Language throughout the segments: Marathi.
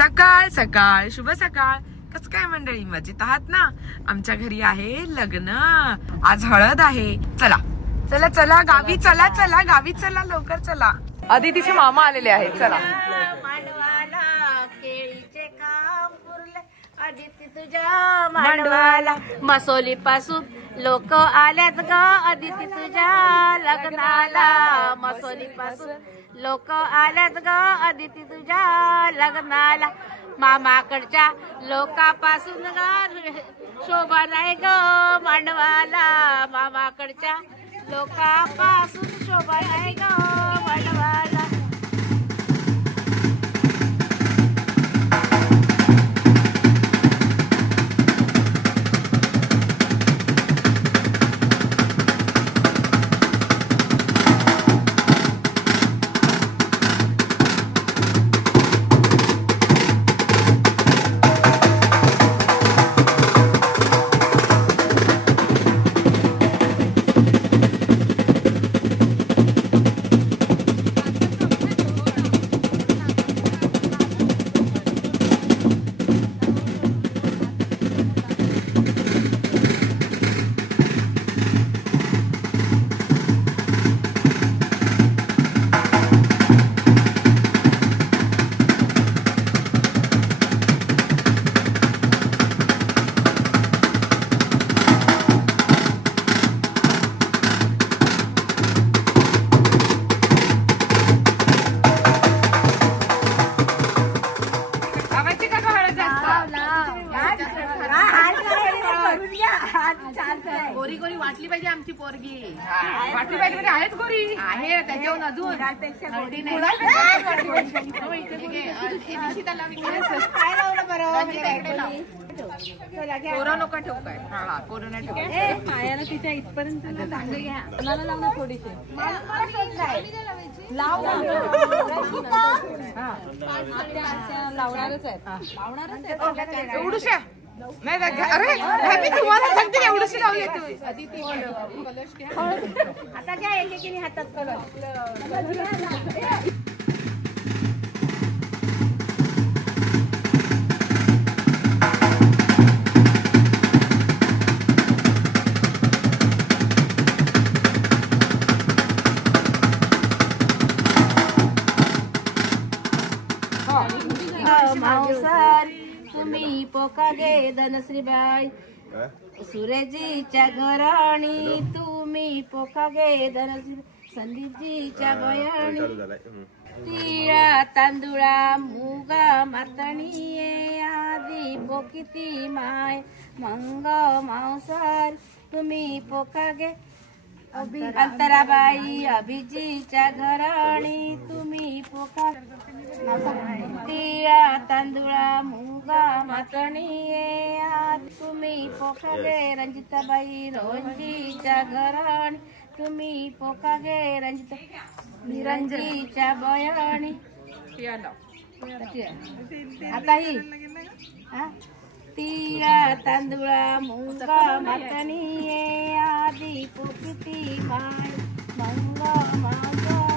सकाळ सकाळ शुभ सकाळ. कसं काय मंडळी, मजेत आहात ना? आमच्या घरी आहे लग्न, आज हळद आहे. चला चला चला गावी चला, चला गावी चला, लवकर चला. अदितीचे मामा आलेले आहेत. चला. मांडवाला केळीचे काम पुरले, अदिती तुझ्या मांडवाला मसोली पासून लोक आल्यात ग, अदिती तुझ्या लग्नाला. मसोली पासून लोक आल्यात ग, अदिती तुझ्या लग्नाला. मामाकडच्या लोकापासून ग शोभा नाही ग मांडवाला. मामाकडच्या लोकापासून शोभा नाही ग मांडवाला. गोरी गोरी वाटली पाहिजे आमची पोरगी. वाटली पाहिजे आहेत, गोरी आहे त्याच्याहून अजून कोरोना ठेवू काय? हा कोरोना ठेवू. पायाला तिच्या इथपर्यंत चांगले घ्या. कोणाला लावणार थोडीशी लाव लावणारच आहेत, लावणारच आहेत. एवढूशा नाही. अरे मी तुम्हाला सांगते एवढूशी लावली तुम्ही. आता घ्या एकेकीने हातात कलश. तुम्ही पोकागे धनश्रीबाई सुरेजीच्या घराणी. तुम्ही पोकागे धनश्री संदीपजीच्या बयाणी. तिळा तांदुळा मुगा मातणी आधी पोकिती माय मंग मांसार. तुम्ही पोकागे अंतराबाई अभिजीच्या घराणी. तुम्ही पोका तिळा तांदुळा मुगा मातणी. तुम्ही पोकागे रंजिताबाई रोंजीच्या घराणी. तुम्ही पोकागे रंजिता निरंजीच्या बयाणी. आता ही तिळा तांदुळा मुगा मातणी आधी पोकिती माय मंग मांसार.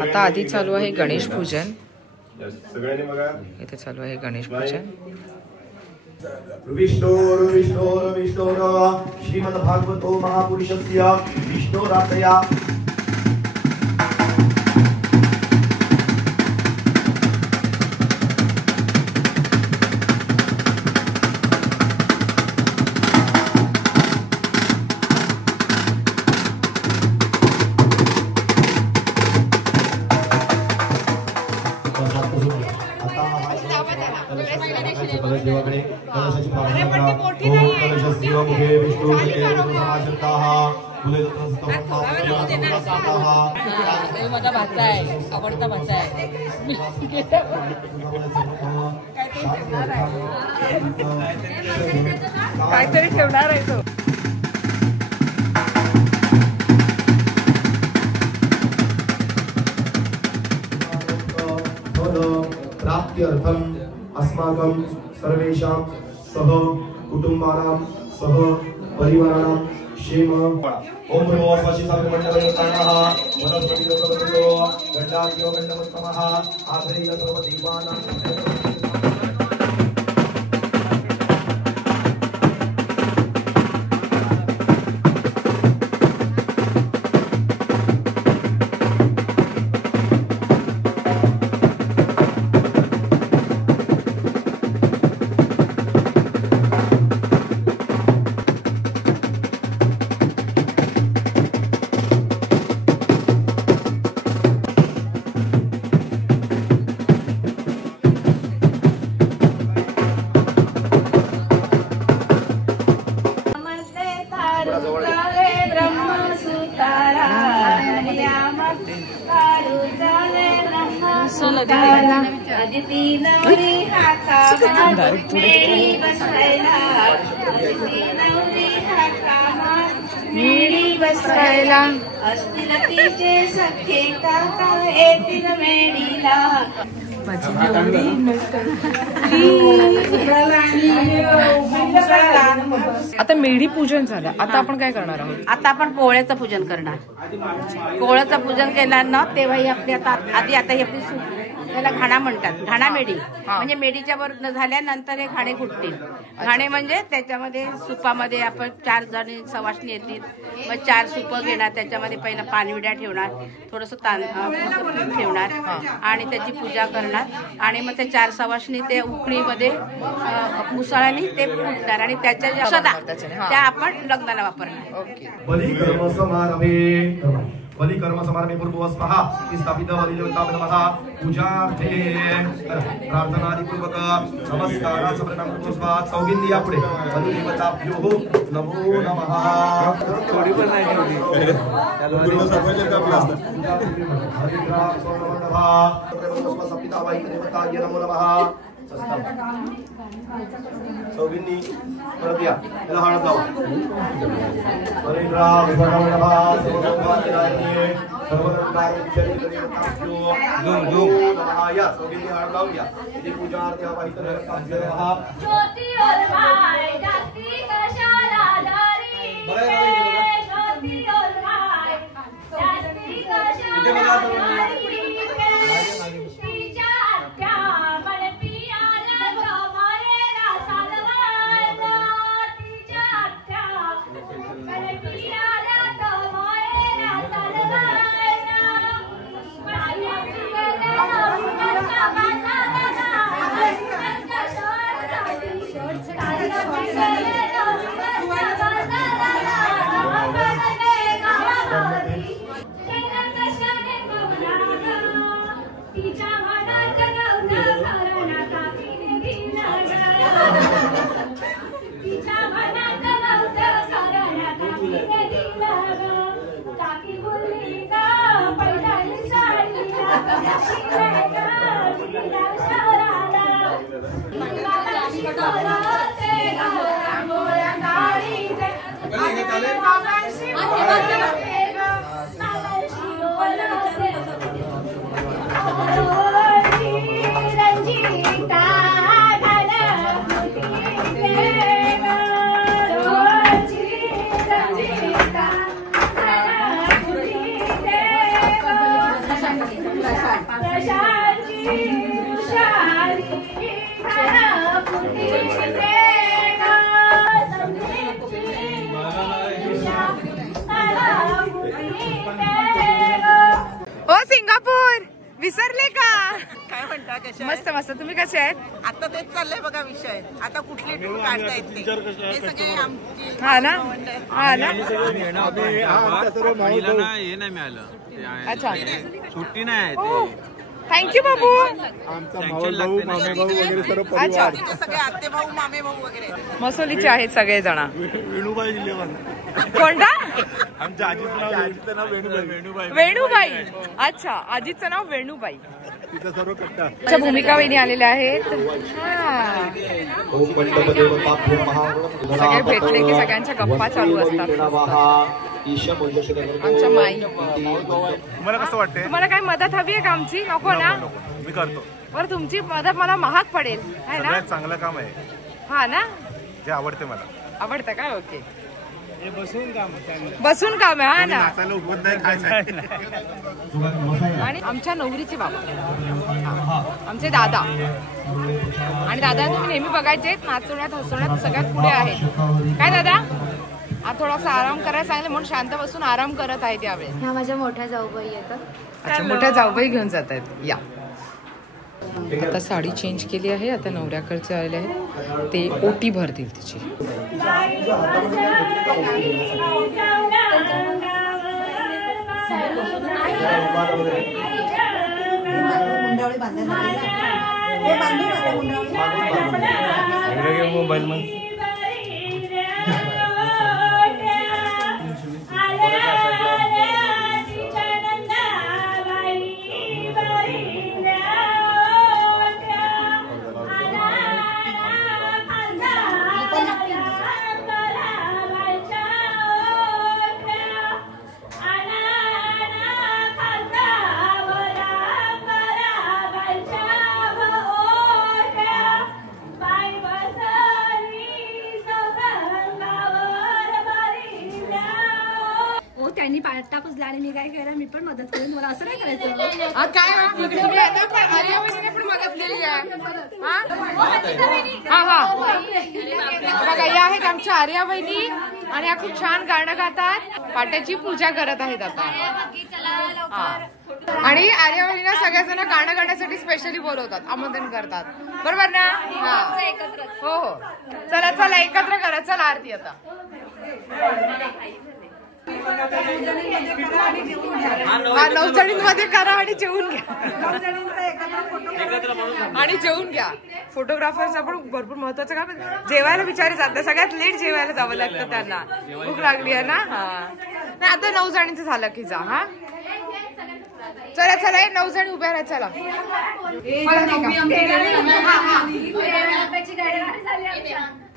आता आधी चालू आहे गणेश पूजन. इथे चालू आहे गणेश पूजन. विष्णोर विष्णोर विष्णोर श्रीमद् भागवतो महापुरुषस्य विष्णोरातया. देवाकडे कलशाची प्रार्थना करा. ओम कलशस्य मुखे विष्णु मुखे समाचरता माझा भाचा आहे, आवडता भाचा आहे. काहीतरी ठेवणार आहे तो. प्राप्त्यर्थम अस्माकं सर्वेषां सह कुटुंबानां सह परिवाराणां क्षेम. ओम नमो स्वाशी सर्वमंडलयोक्तानः वनस्पतिरोगवतो गंडाग्यो गंडमस्तमः आश्रय सर्वदेवानां. बसायला असतील तिचे सखे काका येतील मेडीला. आता मेढी पूजन झालं, आता आपण काय करणार आहोत? आता आपण कोहळ्याचं पूजन करणार. कोहळ्याचं पूजन केलं ना तेव्हाही आपली आधी ही आपली त्याला घाणा म्हणतात. घाणा मेढी म्हणजे मेढीच्या बरोबर झाल्यानंतर हे घाणे फुटतील. घाणे म्हणजे त्याच्यामध्ये सुपामध्ये आपण 4 जणी सवाष्णी येतील, मग 4 सुप घेणार. त्याच्यामध्ये पहिला पानविड्या ठेवणार, थोडंसं ठेवणार आणि त्याची पूजा करणार. आणि मग त्या 4 सवाष्णी ते उकळीमध्ये मुसळाने ते फुटणार आणि त्याच्या सदा त्या आपण लग्नाला वापरणार. बलिकर्म समारंभे पूर्वस्मः स्थापित बलिदेवताभ्यो नमः. पूजार्थे प्रार्थनादिपूर्वक नमस्कारा समर्पणं पूर्वस्मः. सौगिंदी यापुढे बलिदेवताभ्यो नमो नमः. थोडी पण नाही ठेवली त्याला सर्वजण आपला असतं. सपिता वाई देवताय नमो नमः. सौगिंदी परत या त्याला हळद लावा. हरिद्रा विभवनभा सर्वभूताधिराज्ञे सर्वदंडारुच्यरितदेवताभ्यो नमो नमः. या सौगिंदी हळद लावूया. इथे पूजार्थे आवाहित देवताभ्यो नमः. ज्योती और माय जाती कशाला दारी ज्योती और माय जाती कशाला दारी तिच्या त्या मनपियाला गमायेला सालवायला तिच्या त्या मनपियाला गमायेला सालवायला मायाची गेलेला उन्हाचा बाजाराला हरिहरचा शोध साडी गेलेला उन्हाचा बाजाराला आपणले गावावरी शेणं कशाने पवनागा तिच्या मनात नव्हतं घराणा काकीने दिलं तिच्या मनात नव्हतं घराणा काकीने दिलं काकी बोलली का पैठणी साडीला शिकले का दिला शहराला शिकवते रांगोळ्या काढीते बाबांशी बोलते बाबांशी बोलते रंजिता ओ सिंगापूर विसरले का? काय म्हणता कशा मस्त मस्त. तुम्ही कसे आहेत? आता तेच चाललंय बघा विषय. आता कुठली टूर काढता येते हे सगळे आमची हा ना हा ना. हे नाही मिळालं. अच्छा सुट्टी नाही ते. थँक्यू बाबू. अच्छा तिचे सगळे आत्ते भाऊ मामे भाऊ वगैरे मसोलीचे आहेत सगळे जण. वेणुबाई जिल्ह्यावर कोणता? आमच्या आजीचं नाव वेणूबाई. वेणूबाई. अच्छा, आजीचं नाव वेणूबाई. तिचा सर्व कट्टा. च्या भूमिका वहिनी आलेल्या आहेत. सगळे भेटले की सगळ्यांच्या गप्पा चालू असतात. आमच्या माई. तुम्हाला कसं वाटतंय? तुम्हाला काय मदत हवी आहे का आमची? नको ना, मी करतो. बरं तुमची मदत मला महाग पडेल आहे ना. चांगलं काम आहे. हा ना, जे आवडते मला. आवडतं का? ओके. बसून काम आहे. हा ना. आणि आणि आमच्या नवरीचे बाबा, आमचे दादा. आणि दादा तुम्ही नेहमी बघायचे नाचवण्यात हसवण्यात सगळ्यात पुढे आहेत. काय दादा? आज थोडासा आराम करायला सांगितलं म्हणून शांत बसून आराम करत आहेत यावेळी. ह्या माझ्या मोठ्या जाऊबाई येतात. अच्छा, मोठ्या जाऊबाई घेऊन जात आहेत. या आता साडी चेंज केली आहे. आता नवऱ्याकडचे आलेले आहेत, ते ओटी भरतील तिची. मोबाईल त्यांनी पाटा पुसला आणि मी काय केलं, मी पण मदत करेन. मला असं नाही करायचं. काय आर्यावहिनीने पण मदत केली आहे. बघा, या आहेत आमच्या आर्यावहिनी आणि या खूप छान गाणं गातात. पाट्याची पूजा करत आहेत आता. आणि आर्यावहिनीला सगळ्याजण गाणं गाण्यासाठी स्पेशली बोलवतात, आमंत्रण करतात. बरोबर ना? हो हो. चला चला एकत्र करा. चला आरती आता. हा, 9 जणींमध्ये करा आणि जेवून घ्या. आणि जेवून घ्या. फोटोग्राफरचा पण भरपूर महत्वाचं काम. जेवायला बिचारे जातात, सगळ्यात लेट जेवायला जावं लागतं त्यांना. भूक लागली आहे ना. हा नाही, आता 9 जणींचं झालं की जा. हा चला चला, 9 जणी उभ्या राहा. चला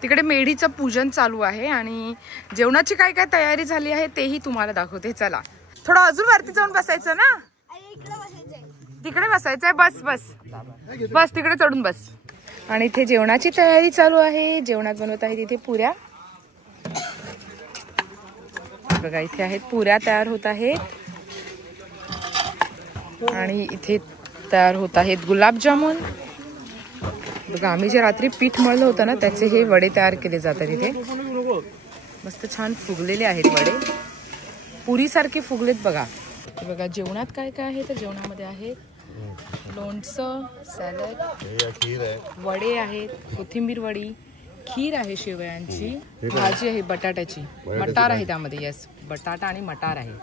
तिकडे मेढीचं पूजन चालू आहे आणि जेवणाची काय काय तयारी झाली आहे तेही तुम्हाला दाखवते. चला थोडं अजून वरती जाऊन बसायचं ना. तिकडे बसायचंय. बस बस बस, तिकडे चढून बस. आणि इथे जेवणाची तयारी चालू आहे. जेवणात बनवत आहेत इथे पुऱ्या. बघा, इथे आहेत पुऱ्या तयार होत आहेत. आणि इथे तयार होत आहेत गुलाबजामुन. बघा, आम्ही जे रात्री पीठ मळलं होतं ना, त्याचे हे वडे तयार केले जातात इथे. मस्त छान फुगलेले आहेत वडे, पुरी सारखे फुगलेत. बघा बघा जेवणात काय काय आहे. तर जेवणामध्ये आहेत लोणचं, सॅलड, वडे आहेत, कोथिंबीर वडी, खीर आहे शेवयांची, भाजी आहे बटाट्याची, मटार आहे त्यामध्ये. यस, बटाटा आणि मटार आहे.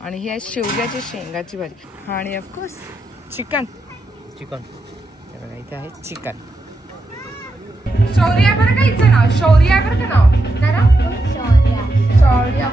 आणि ही आहे शेवग्याची शेंगाची भाजी. आणि ऑफकोर्स चिकन. बघा, इथे आहे चिकन. शौर्या बरं का हिचं नाव. शौर्या बरं का नाव. काय नाव? शौर्या.